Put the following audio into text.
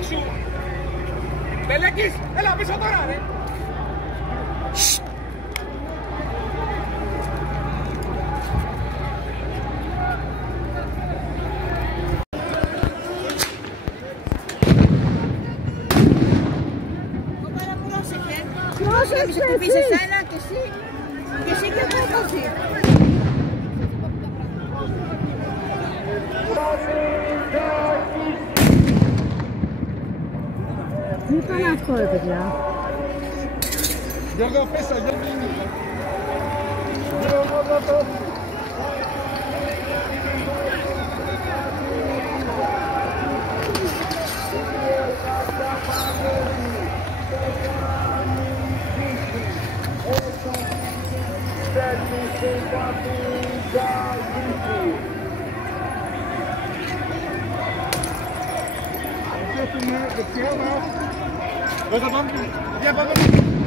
εξού. Μπελέκης, έλα πίσω τώρα ρε. Πρόσεξε, θα πεις εσένα και εσύ και θα έπαθεί. Τι ήταν αυτό ρε παιδιά? Γιώργο πίσω, Γιώργο. Δεξιά, δεξιά, πάμε.